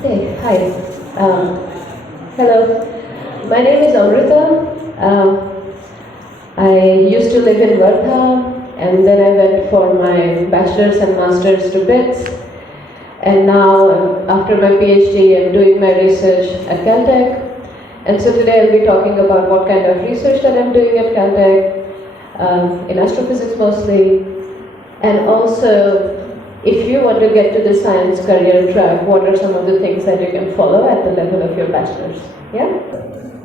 Okay, hi. Hello. My name is Amruta. I used to live in Wardha, and then I went for my bachelor's and master's to BITS. And now, after my PhD, I'm doing my research at Caltech. And so today I'll be talking about what kind of research that I'm doing at Caltech, in astrophysics mostly, and also if you want to get to the science career track, what are some of the things that you can follow at the level of your bachelor's? Yeah?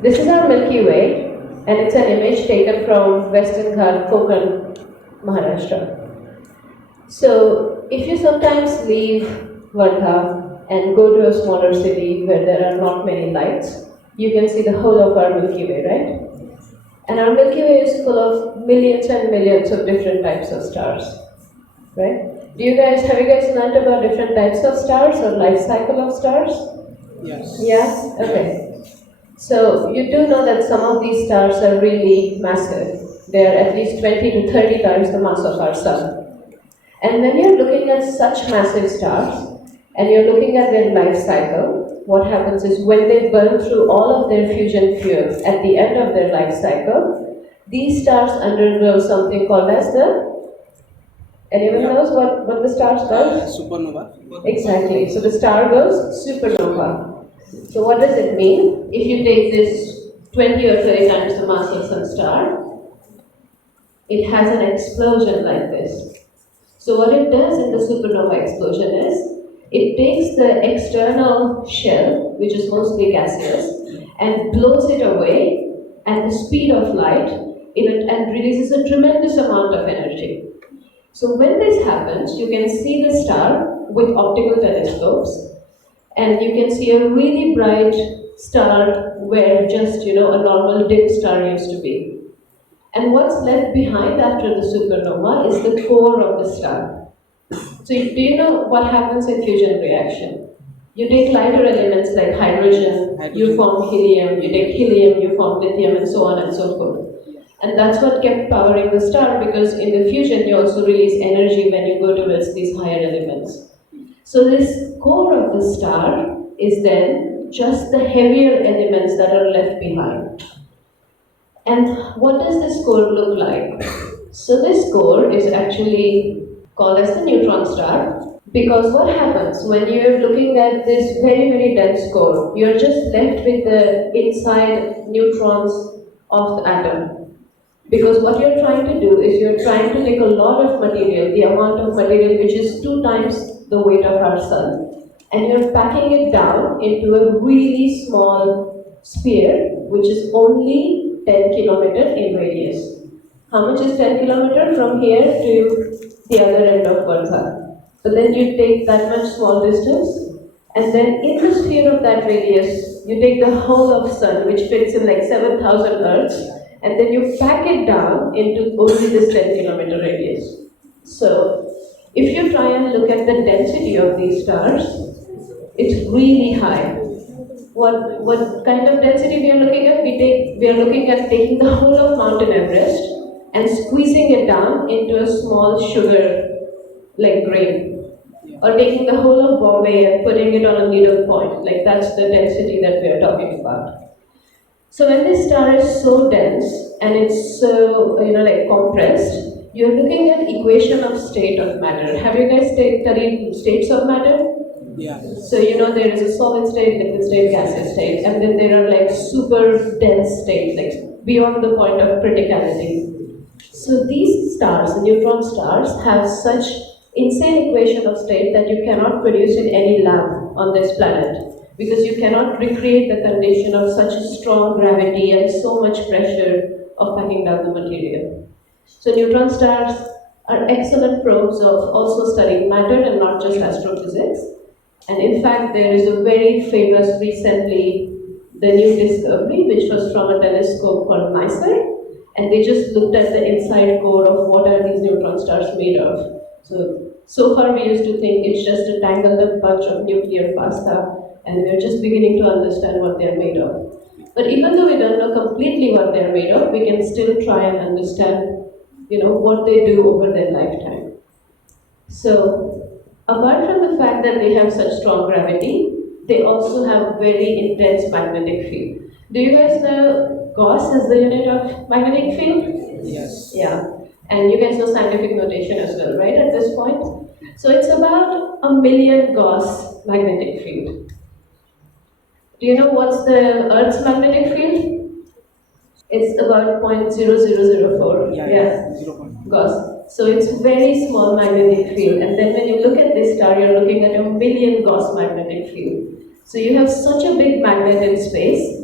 This is our Milky Way, and it's an image taken from Western Ghat, Konkan, Maharashtra. So, if you sometimes leave Wardha and go to a smaller city where there are not many lights, you can see the whole of our Milky Way, right? And our Milky Way is full of millions and millions of different types of stars, right? Have you guys learned about different types of stars or life cycle of stars? Yes. Yeah? Okay. So you do know that some of these stars are really massive. They are at least 20 to 30 times the mass of our sun. And when you're looking at such massive stars, and you're looking at their life cycle, what happens is when they burn through all of their fusion fuels at the end of their life cycle, these stars undergo something called as anyone knows what the star does? Supernova. Exactly. So the star goes supernova. So what does it mean? If you take this 20 or 30 times the mass of sun star, it has an explosion like this. So what it does in the supernova explosion is, it takes the external shell, which is mostly gaseous, and blows it away at the speed of light and releases a tremendous amount of energy. So when this happens, you can see the star with optical telescopes, and you can see a really bright star where just a normal dim star used to be. And what's left behind after the supernova is the core of the star. So do you know what happens in fusion reaction? You take lighter elements like hydrogen, you form helium, you take helium, you form lithium, and so on and so forth. And that's what kept powering the star, because in the fusion you also release energy when you go towards these higher elements. So this core of the star is then just the heavier elements that are left behind. And what does this core look like? So this core is actually called as the neutron star, because what happens when you're looking at this very, very dense core, you're just left with the inside neutrons of the atom. Because what you're trying to do is you're trying to take a lot of material, the amount of material which is 2 times the weight of our sun, and you're packing it down into a really small sphere which is only 10 kilometers in radius. How much is 10 kilometers from here to the other end of Wardha? But then you take that much small distance, and then in the sphere of that radius, you take the whole of sun, which fits in like 7,000 Earths, and then you pack it down into only this 10 kilometer radius. So, if you try and look at the density of these stars, it's really high. What kind of density we are looking at? We are looking at taking the whole of Mountain Everest and squeezing it down into a small sugar like grain. Or taking the whole of Bombay and putting it on a needle point. Like that's the density that we are talking about. So when this star is so dense and it's so compressed, you're looking at equation of state of matter. Have you guys studied states of matter? Yeah. So there is a solid state, liquid state, gaseous state, and then there are like super dense states, like beyond the point of criticality. So these stars, the neutron stars, have such insane equation of state that you cannot produce in any lab on this planet, because you cannot recreate the condition of such strong gravity and so much pressure of packing down the material. So neutron stars are excellent probes of also studying matter and not just astrophysics. And in fact, there is a very famous recently, the new discovery, which was from a telescope called NICER, and they just looked at the inside core of what are these neutron stars made of. So far we used to think it's just a tangled up bunch of nuclear pasta, and we're just beginning to understand what they're made of. But even though we don't know completely what they're made of, we can still try and understand, what they do over their lifetime. So, apart from the fact that they have such strong gravity, they also have very intense magnetic field. Do you guys know Gauss as the unit of magnetic field? Yes. Yeah. And you guys know scientific notation as well, right, at this point? So it's about 1,000,000 Gauss magnetic field. Do you know what's the Earth's magnetic field? It's about 0.0004. Yeah. 0. Gauss. So it's very small magnetic field. And then when you look at this star, you're looking at 1,000,000 Gauss magnetic field. So you have such a big magnet in space.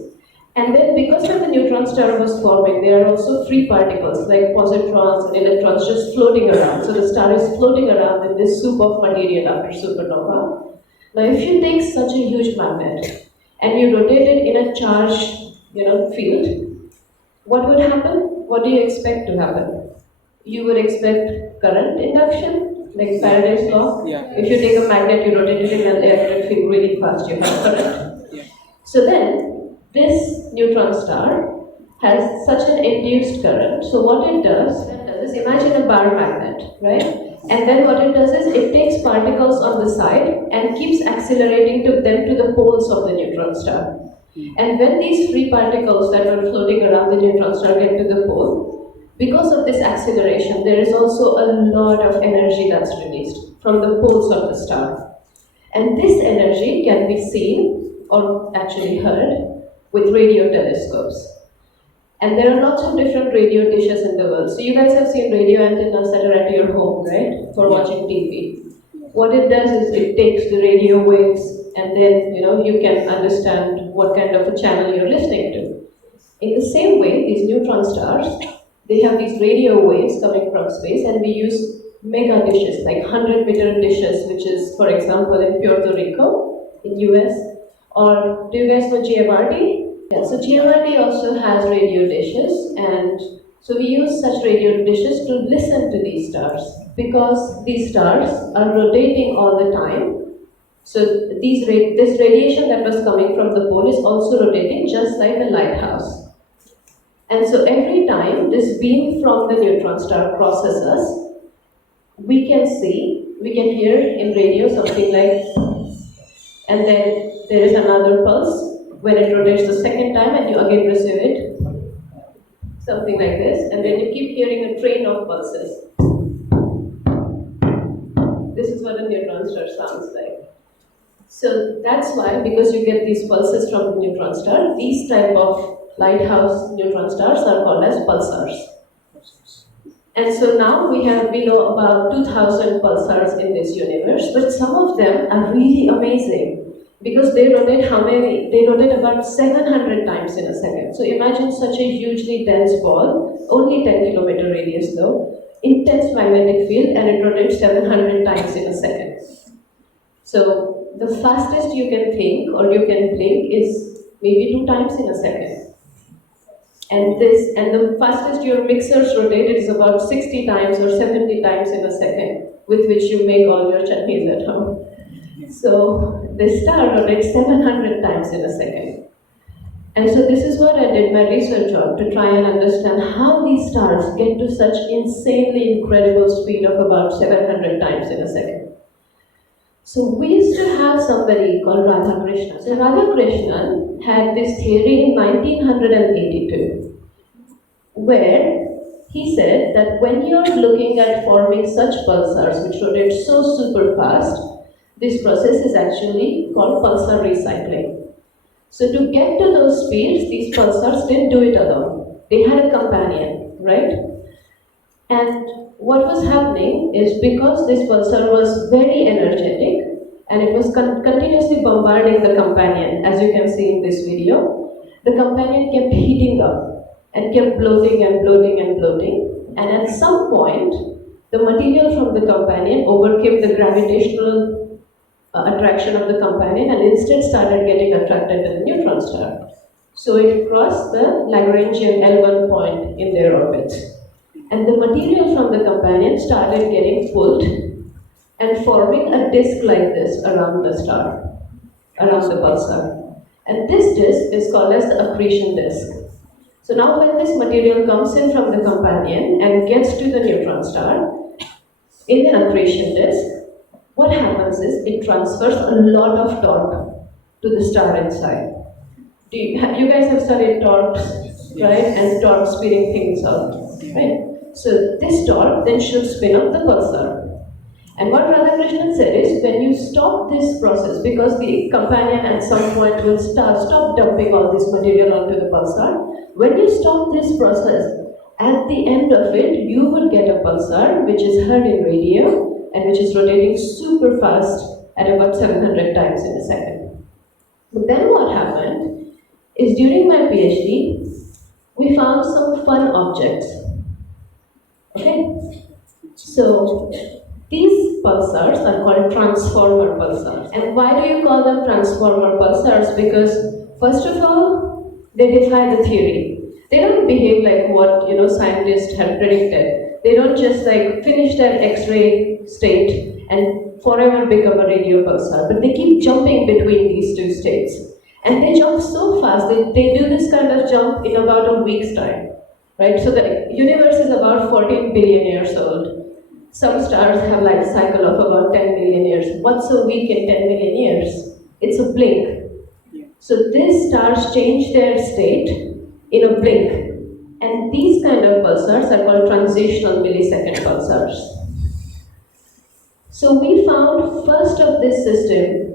And then because when the neutron star was forming, there are also free particles like positrons and electrons just floating around. So the star is floating around in this soup of material after supernova. Now if you take such a huge magnet and you rotate it in a charged field, what would happen? What do you expect to happen? You would expect current induction, like Faraday's law. Yeah. If you take a magnet, you rotate it in an electric field really fast, you have current. Yeah. So then, this neutron star has such an induced current. So what it does is imagine a bar magnet, right? And then what it does is it takes particles on the side and keeps accelerating them to the poles of the neutron star. And when these free particles that were floating around the neutron star get to the pole, because of this acceleration, there is also a lot of energy that's released from the poles of the star. And this energy can be seen or actually heard with radio telescopes. And there are lots of different radio dishes in the world. So you guys have seen radio antennas that are at your home, right? For watching TV. What it does is it takes the radio waves and then you can understand what kind of a channel you're listening to. In the same way, these neutron stars, they have these radio waves coming from space, and we use mega dishes, like 100-meter dishes, which is, for example, in Puerto Rico, in US. Or do you guys know GMRD? Yeah, so GMRD also has radio dishes, and so we use such radio dishes to listen to these stars, because these stars are rotating all the time. So this radiation that was coming from the pole is also rotating just like a lighthouse. And so every time this beam from the neutron star crosses us, we can hear in radio something like, and then there is another pulse when it rotates the second time and you again receive it, something like this, and then you keep hearing a train of pulses. This is what a neutron star sounds like. So that's why, because you get these pulses from the neutron star, these type of lighthouse neutron stars are called as pulsars. And so now we know about 2,000 pulsars in this universe, but some of them are really amazing because they rotate how many? They rotate about 700 times in a second. So imagine such a hugely dense ball, only 10-kilometer radius though, intense magnetic field, and it rotates 700 times in a second. So the fastest you can think or you can blink is maybe 2 times in a second. And the fastest your mixers rotate is about 60 times or 70 times in a second, with which you make all your chutneys at home. So this star rotates 700 times in a second. And so this is what I did my research on, to try and understand how these stars get to such insanely incredible speed of about 700 times in a second. So we used to have somebody called Radhakrishnan. So Radhakrishnan had this theory in 1982, where he said that when you're looking at forming such pulsars which rotate so super fast, this process is actually called pulsar recycling. So to get to those speeds, these pulsars didn't do it alone. They had a companion, right? And what was happening is, because this pulsar was very energetic and it was continuously bombarding the companion, as you can see in this video, the companion kept heating up and kept bloating and bloating and bloating. And at some point, the material from the companion overcame the gravitational attraction of the companion and instead started getting attracted to the neutron star. So it crossed the Lagrangian L1 point in their orbit. And the material from the companion started getting pulled and forming a disk like this around the star, around the pulsar. And this disk is called as the accretion disk. So now when this material comes in from the companion and gets to the neutron star, in an accretion disk, what happens is it transfers a lot of torque. to the star inside. You guys have studied torques, right? And torque spinning things out, right? So this torque then should spin up the pulsar. And what Radhakrishnan said is, when you stop this process, because the companion at some point will stop dumping all this material onto the pulsar, when you stop this process, at the end of it, you would get a pulsar which is heard in radio and which is rotating super fast at about 700 times in a second. But then what happened is, during my PhD, we found some fun objects. Okay? So these pulsars are called transformer pulsars. And why do you call them transformer pulsars? Because first of all, they defy the theory. They don't behave like what scientists had predicted. They don't just finish their X-ray state and forever become a radio pulsar, but they keep jumping between these two states. And they jump so fast, they do this kind of jump in about a week's time. Right? So the universe is about 14 billion years old. Some stars have life cycle of about 10 million years. What's a week in 10 million years? It's a blink. So these stars change their state in a blink. And these kind of pulsars are called transitional millisecond pulsars. So we found first of this system,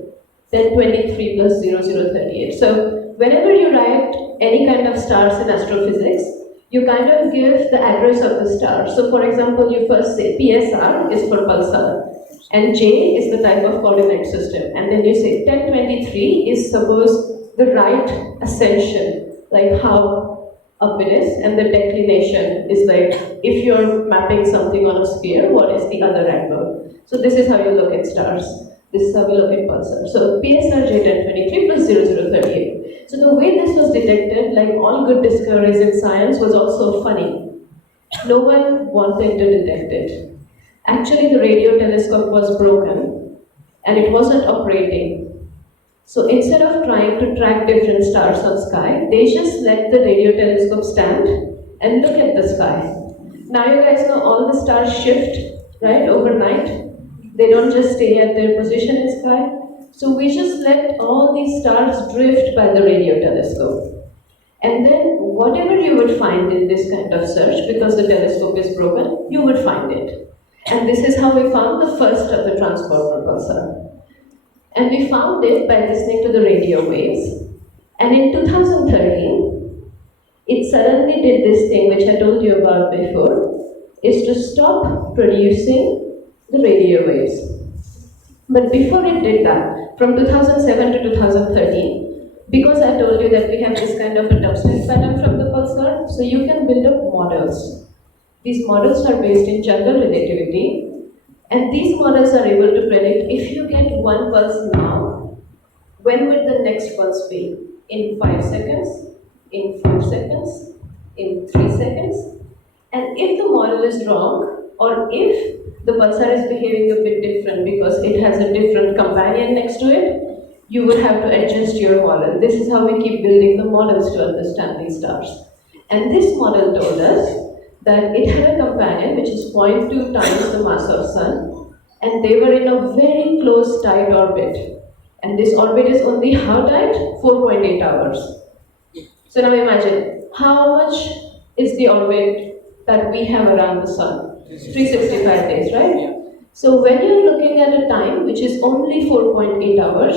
1023 plus 0038. So whenever you write any kind of stars in astrophysics, you kind of give the address of the star. So for example, you first say PSR is for pulsar, and J is the type of coordinate system. And then you say 1023 is suppose the right ascension, like how up it is, and the declination is like if you're mapping something on a sphere, what is the other angle? So this is how you look at stars. This is how we look at pulsar. So PSR J1023 plus 0038. So the way this was detected, like all good discoveries in science, was also funny. No one wanted to detect it. Actually, the radio telescope was broken and it wasn't operating. So instead of trying to track different stars on sky, they just let the radio telescope stand and look at the sky. Now you guys know all the stars shift, right, overnight. They don't just stay at their position in sky. So we just let all these stars drift by the radio telescope. And then whatever you would find in this kind of search, because the telescope is broken, you would find it. And this is how we found the first of the transformer pulsar. And we found it by listening to the radio waves. And in 2013, it suddenly did this thing which I told you about before, is to stop producing the radio waves. But before it did that, from 2007 to 2013, because I told you that we have this kind of a dubstep pattern from the pulsar, so you can build up models. These models are based in general relativity, and these models are able to predict if you get one pulse now, when would the next pulse be? In 5 seconds, in 4 seconds, in 3 seconds? And if the model is wrong, or if the pulsar is behaving a bit different because it has a different companion next to it, you will have to adjust your model. This is how we keep building the models to understand these stars. And this model told us that it had a companion which is 0.2 times the mass of Sun, and they were in a very close tight orbit. And this orbit is only how tight? 4.8 hours. So now imagine, how much is the orbit that we have around the Sun? 365 days, right? So when you're looking at a time which is only 4.8 hours,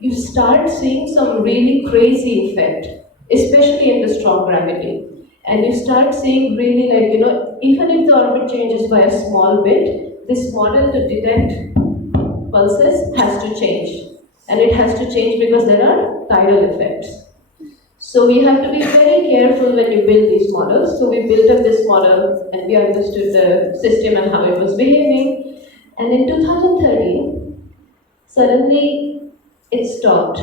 you start seeing some really crazy effect, especially in the strong gravity. And you start seeing really even if the orbit changes by a small bit, this model to detect pulses has to change. And it has to change because there are tidal effects. So we have to be very careful when you build these models. So we built up this model and we understood the system and how it was behaving. And in 2013, suddenly it stopped.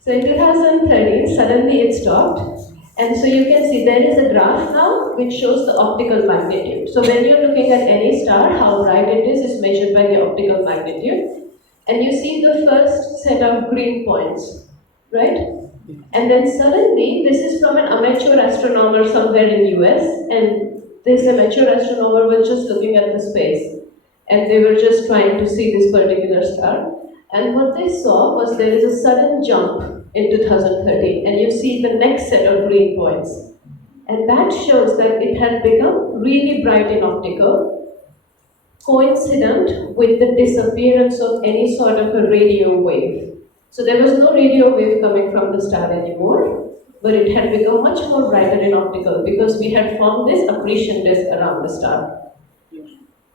So in 2013, suddenly it stopped. And so you can see there is a graph now which shows the optical magnitude. So when you're looking at any star, how bright it is measured by the optical magnitude. And you see the first set of green points, right? And then suddenly, this is from an amateur astronomer somewhere in US, and this amateur astronomer was just looking at the space, and they were just trying to see this particular star. And what they saw was there is a sudden jump in 2013, and you see the next set of green points. And that shows that it had become really bright in optical, coincident with the disappearance of any sort of a radio wave. So there was no radio wave coming from the star anymore, but it had become much more brighter in optical because we had formed this accretion disk around the star.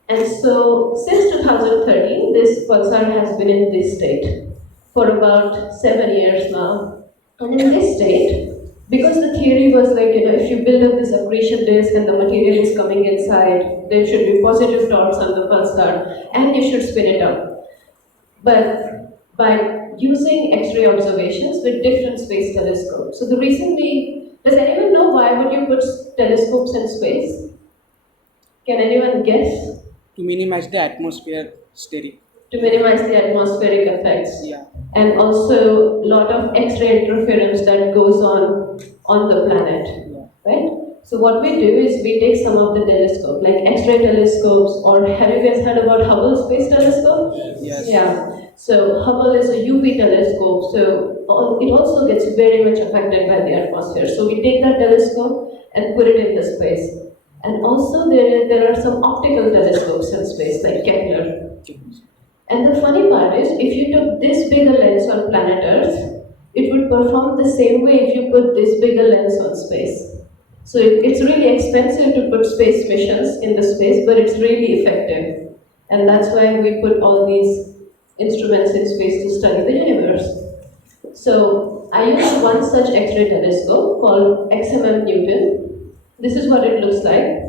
And so since 2013, this pulsar has been in this state for about 7 years now. And in this state, because the theory was like, if you build up this accretion disk and the material is coming inside, there should be positive torques on the pulsar and you should spin it up. But by using X-ray observations with different space telescopes. So the reason does anyone know why would you put telescopes in space? Can anyone guess? To minimize the atmosphere static. To minimize the atmospheric effects. Yeah. And also a lot of X-ray interference that goes on the planet, right? So what we do is we take some of the telescope, like X-ray telescopes, or have you guys heard about Hubble Space Telescope? Yes. Yeah. So Hubble is a UV telescope, so it also gets very much affected by the atmosphere. So we take that telescope and put it in the space. And also there are some optical telescopes in space, like Kepler. And the funny part is, if you took this big a lens on planet Earth, it would perform the same way if you put this big a lens on space. So it's really expensive to put space missions in the space, but it's really effective. And that's why we put all these instruments in space to study the universe. So I used one such X-ray telescope called XMM-Newton. This is what it looks like.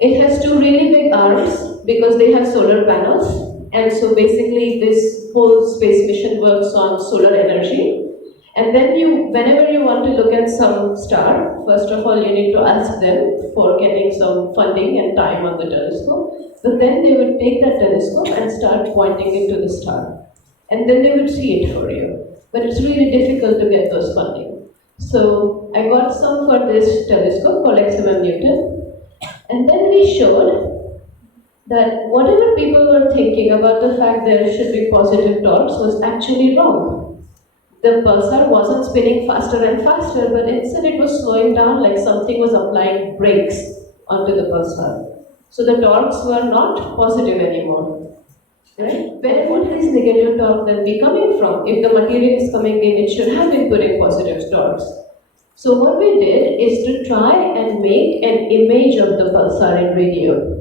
It has two really big arms because they have solar panels, and so basically this whole space mission works on solar energy. And then whenever you want to look at some star, first of all you need to ask them for getting some funding and time on the telescope. But then they would take that telescope and start pointing into the star, and then they would see it for you. But it's really difficult to get those funding. So I got some for this telescope called XMM-Newton, and then we showed that whatever people were thinking about the fact there should be positive torques was actually wrong. The pulsar wasn't spinning faster and faster, but instead it was slowing down like something was applying brakes onto the pulsar. So the torques were not positive anymore. Right? Where would this negative torque then be coming from? If the material is coming in, it should have been putting positive torques. So what we did is to try and make an image of the pulsar in radio.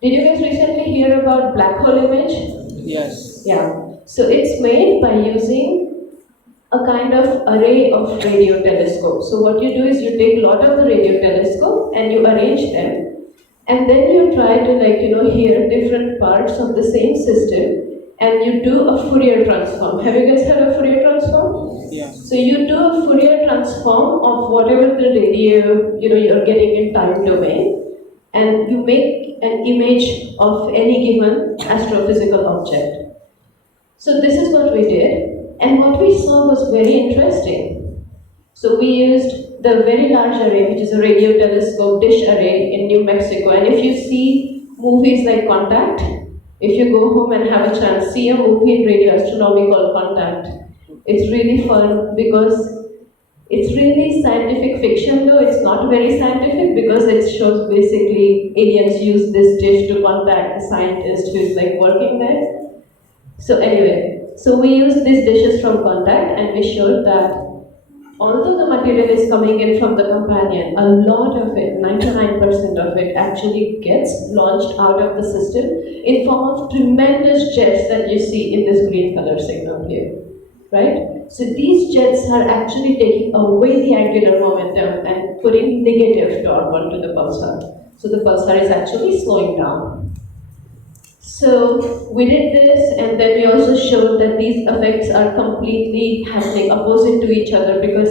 Did you guys recently hear about black hole image? Yes. Yeah. So it's made by using a kind of array of radio telescopes. So what you do is you take a lot of the radio telescope and you arrange them. And then you try to hear different parts of the same system, and you do a Fourier transform. Have you guys heard of Fourier transform? Yeah. So you do a Fourier transform of whatever the radio you're getting in time domain, and you make an image of any given astrophysical object. So this is what we did, and what we saw was very interesting. So we used the very large array, which is a radio telescope dish array in New Mexico. And if you see movies like Contact, if you go home and have a chance, see a movie in radio astronomy called Contact. It's really fun because it's really scientific fiction, though it's not very scientific because it shows basically aliens use this dish to contact the scientist who is working there. So anyway, so we used these dishes from Contact, and we showed that although the material is coming in from the companion, a lot of it, 99% of it, actually gets launched out of the system in form of tremendous jets that you see in this green color signal here, right? So these jets are actually taking away the angular momentum and putting negative torque onto the pulsar. So the pulsar is actually slowing down. So we did this, and then we also showed that these effects are completely happening opposite to each other, because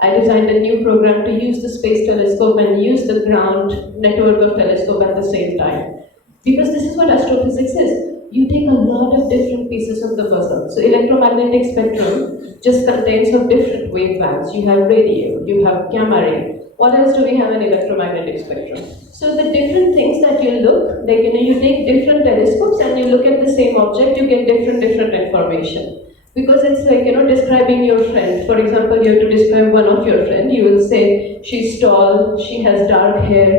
I designed a new program to use the space telescope and use the ground network of telescope at the same time. Because this is what astrophysics is. You take a lot of different pieces of the puzzle. So electromagnetic spectrum just contains of different wavebands. You have radio, you have gamma ray. What else do we have in electromagnetic spectrum? So the different things that you look, like you take different telescopes and you look at the same object, you get different information. Because it's like describing your friend. For example, you have to describe one of your friend. You will say she's tall, she has dark hair,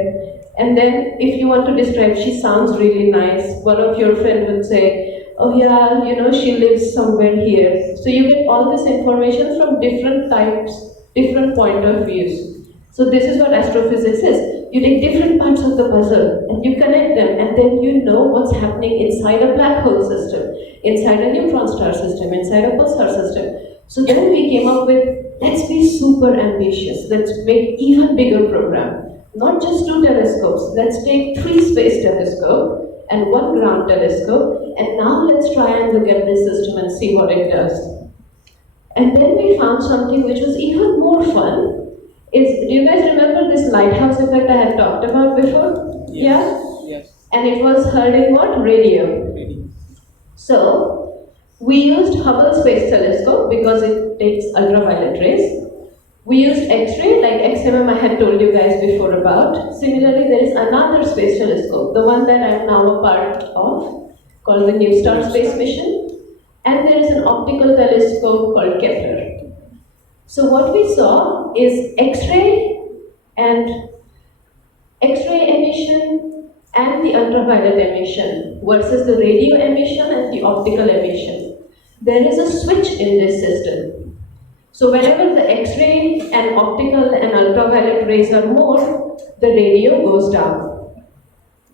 and then if you want to describe she sounds really nice, one of your friend would say, oh yeah, she lives somewhere here. So you get all this information from different types, different point of views. So this is what astrophysics is. You take different parts of the puzzle and you connect them, and then you know what's happening inside a black hole system, inside a neutron star system, inside a pulsar system. So then we came up with, let's be super ambitious. Let's make even bigger program. Not just 2 telescopes. Let's take 3 space telescopes and 1 ground telescope, and now let's try and look at this system and see what it does. And then we found something which was even more fun. Do you guys remember this lighthouse effect I had talked about before? Yes. Yeah? Yes. And it was heard in what? Radio. Radio. So, we used Hubble Space Telescope because it takes ultraviolet rays. We used X-ray, like XMM I had told you guys before about. Similarly, there is another space telescope, the one that I am now a part of, called the New Star Space Mission. And there is an optical telescope called Kepler. So what we saw is X-ray emission and the ultraviolet emission versus the radio emission and the optical emission. There is a switch in this system. So whenever the X-ray and optical and ultraviolet rays are more, the radio goes down.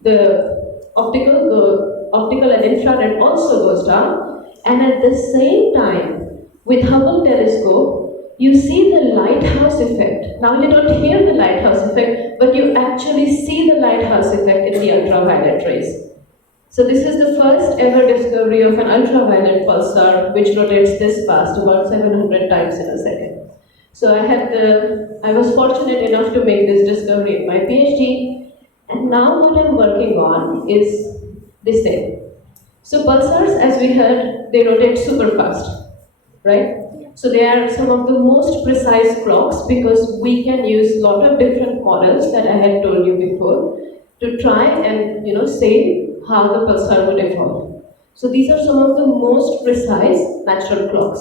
The optical and infrared also goes down. And at the same time, with Hubble telescope, you see the lighthouse effect. Now you don't hear the lighthouse effect, but you actually see the lighthouse effect in the ultraviolet rays. So this is the first ever discovery of an ultraviolet pulsar which rotates this fast, about 700 times in a second. So I was fortunate enough to make this discovery in my PhD, and now what I'm working on is this thing. So pulsars, as we heard, they rotate super fast, right? So they are some of the most precise clocks because we can use a lot of different models that I had told you before to try and say how the pulsar would evolve. So these are some of the most precise natural clocks,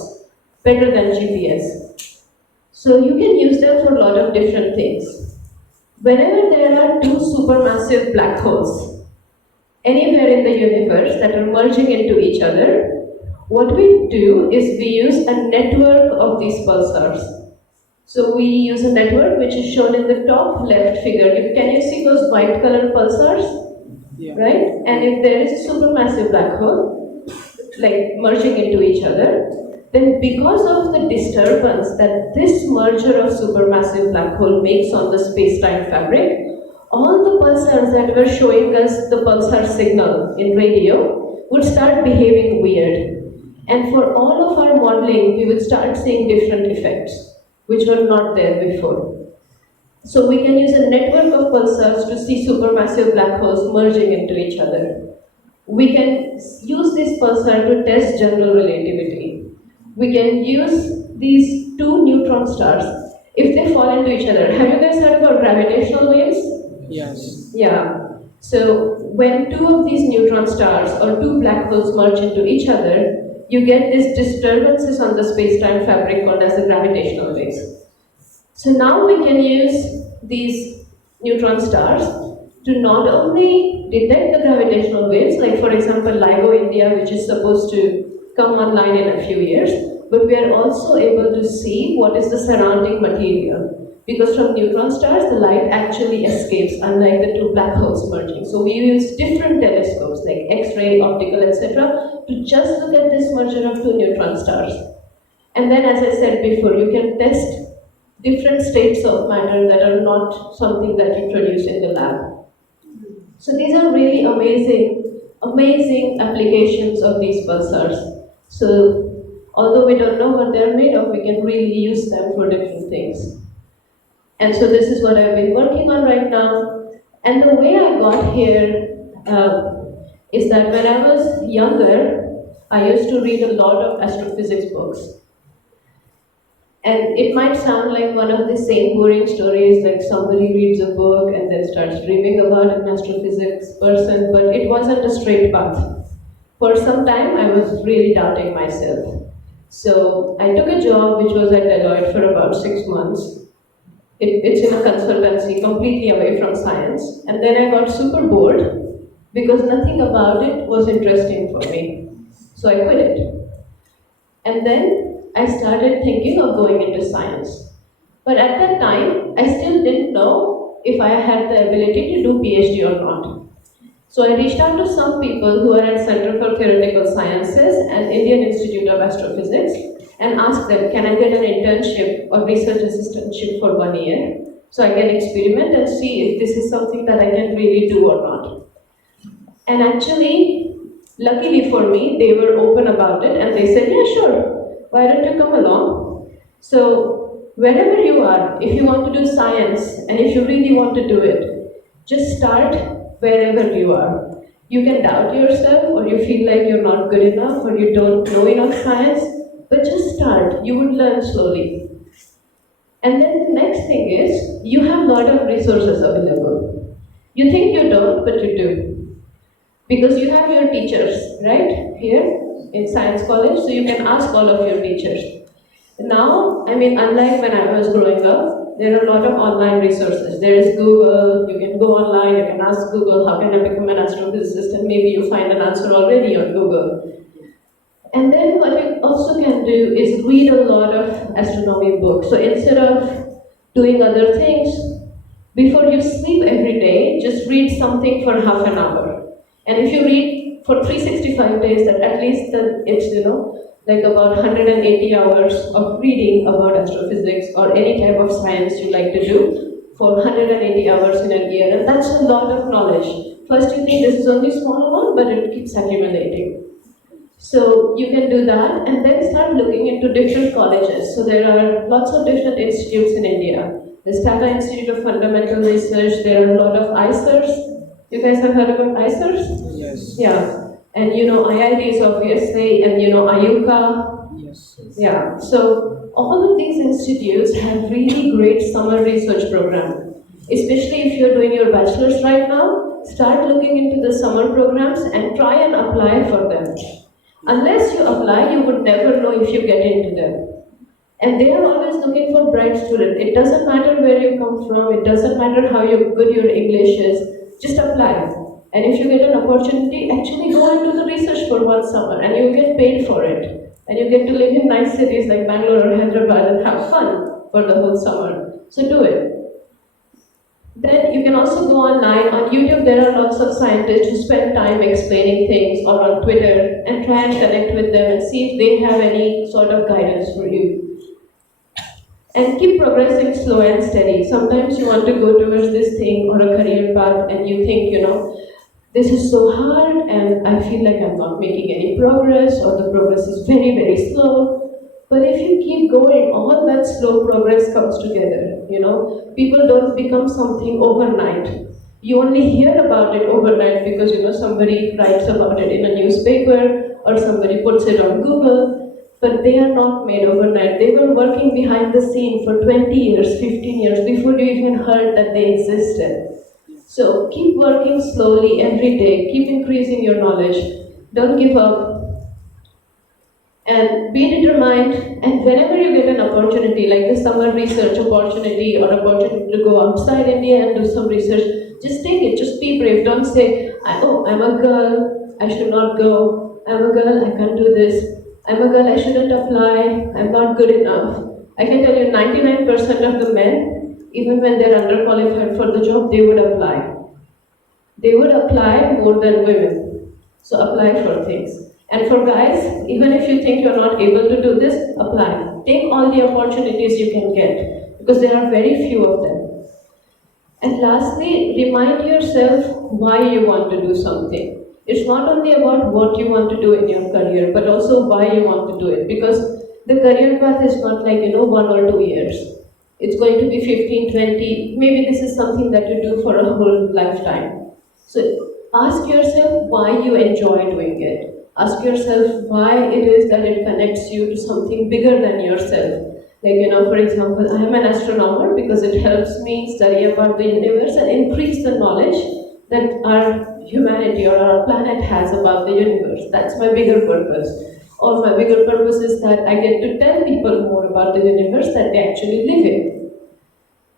better than GPS. So you can use them for a lot of different things. Whenever there are 2 supermassive black holes anywhere in the universe that are merging into each other, what we do is we use a network of these pulsars. So we use a network which is shown in the top left figure. Can you see those white colored pulsars? Yeah. Right? And if there is a supermassive black hole, like merging into each other, then because of the disturbance that this merger of supermassive black hole makes on the space-time fabric, all the pulsars that were showing us the pulsar signal in radio would start behaving weird. And for all of our modeling, we would start seeing different effects, which were not there before. So we can use a network of pulsars to see supermassive black holes merging into each other. We can use this pulsar to test general relativity. We can use these 2 neutron stars. If they fall into each other, have you guys heard about gravitational waves? Yes. Yeah. So when 2 of these neutron stars or 2 black holes merge into each other, you get these disturbances on the space-time fabric called as the gravitational waves. So now we can use these neutron stars to not only detect the gravitational waves, like for example LIGO India, which is supposed to come online in a few years, but we are also able to see what is the surrounding material. Because from neutron stars, the light actually escapes, unlike the 2 black holes merging. So we use different telescopes like X-ray, optical, etc. to just look at this merger of 2 neutron stars. And then, as I said before, you can test different states of matter that are not something that you produce in the lab. So these are really amazing applications of these pulsars. So although we don't know what they're made of, we can really use them for different things. And so this is what I've been working on right now. And the way I got here is that when I was younger, I used to read a lot of astrophysics books. And it might sound like one of the same boring stories, like somebody reads a book and then starts dreaming about an astrophysics person, but it wasn't a straight path. For some time, I was really doubting myself. So I took a job which was at Deloitte for about 6 months. It's in a consultancy completely away from science. And then I got super bored because nothing about it was interesting for me. So I quit it. And then I started thinking of going into science. But at that time, I still didn't know if I had the ability to do PhD or not. So I reached out to some people who are at Center for Theoretical Sciences and Indian Institute of Astrophysics and asked them, can I get an internship or research assistantship for 1 year so I can experiment and see if this is something that I can really do or not. And actually, luckily for me, they were open about it and they said, yeah, sure, why don't you come along? So, wherever you are, if you want to do science and if you really want to do it, just start wherever you are. You can doubt yourself or you feel like you're not good enough or you don't know enough science, but just start. You would learn slowly. And then the next thing is, you have a lot of resources available. You think you don't, but you do. Because you have your teachers, right? Here in science college, so you can ask all of your teachers. Now, I mean, unlike when I was growing up, there are a lot of online resources. There is Google, you can go online, you can ask Google, how can I become an astrophysicist, and maybe you find an answer already on Google. And then what you also can do is read a lot of astronomy books. So instead of doing other things, before you sleep every day, just read something for half an hour. And if you read for 365 days, that at least it's, like about 180 hours of reading about astrophysics or any type of science you like to do for 180 hours in a year. And that's a lot of knowledge. First you think this is only small amount, but it keeps accumulating. So you can do that and then start looking into different colleges. So there are lots of different institutes in India. There's Tata Institute of Fundamental Research, there are a lot of ICERs. You guys have heard about ICERs? Yes. Yeah. And IITs obviously, and IUCA. Yes. Yeah. So all of these institutes have really great summer research program. Especially if you're doing your bachelor's right now, start looking into the summer programs and try and apply for them. Unless you apply, you would never know if you get into them. And they are always looking for bright students. It doesn't matter where you come from, it doesn't matter how good your English is, just apply. And if you get an opportunity, actually go into the research for one summer and you get paid for it. And you get to live in nice cities like Bangalore or Hyderabad and have fun for the whole summer. So do it. Then you can also go online. On YouTube, there are lots of scientists who spend time explaining things, or on Twitter, and try and connect with them and see if they have any sort of guidance for you. And keep progressing slow and steady. Sometimes you want to go towards this thing or a career path and you think, this is so hard and I feel like I'm not making any progress or the progress is very, very slow. But if you keep going, all that slow progress comes together, People don't become something overnight. You only hear about it overnight because, somebody writes about it in a newspaper or somebody puts it on Google, but they are not made overnight. They were working behind the scene for 20 years, 15 years before you even heard that they existed. So keep working slowly every day, keep increasing your knowledge, don't give up, and be determined. And whenever you get an opportunity, like the summer research opportunity or opportunity to go outside India and do some research, just take it, just be brave. Don't say, oh, I'm a girl, I should not go, I'm a girl, I can't do this, I'm a girl, I shouldn't apply, I'm not good enough. I can tell you 99% of the men, even when they're underqualified for the job, they would apply. They would apply more than women. So apply for things. And for guys, even if you think you're not able to do this, apply. Take all the opportunities you can get, because there are very few of them. And lastly, remind yourself why you want to do something. It's not only about what you want to do in your career, but also why you want to do it. Because the career path is not like, 1 or 2 years. It's going to be 15, 20, maybe this is something that you do for a whole lifetime. So ask yourself why you enjoy doing it. Ask yourself why it is that it connects you to something bigger than yourself. Like, for example, I am an astronomer because it helps me study about the universe and increase the knowledge that our humanity or our planet has about the universe. That's my bigger purpose. Or my bigger purpose is that I get to tell people more about the universe that they actually live in.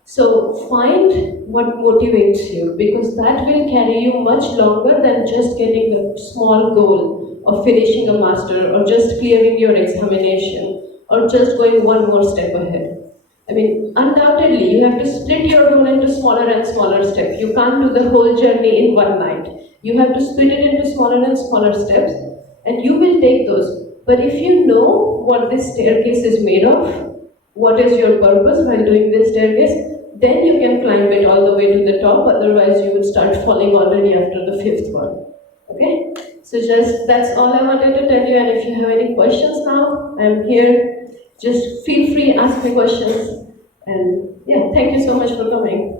So find what motivates you, because that will carry you much longer than just getting a small goal of finishing a master or just clearing your examination or just going one more step ahead. I mean, undoubtedly, you have to split your goal into smaller and smaller steps. You can't do the whole journey in one night. You have to split it into smaller and smaller steps, and you will take those. But if you know what this staircase is made of, what is your purpose while doing this staircase, then you can climb it all the way to the top, otherwise you would start falling already after the fifth one. Okay? So just that's all I wanted to tell you, and if you have any questions now, I'm here. Just feel free, ask me questions. And yeah, thank you so much for coming.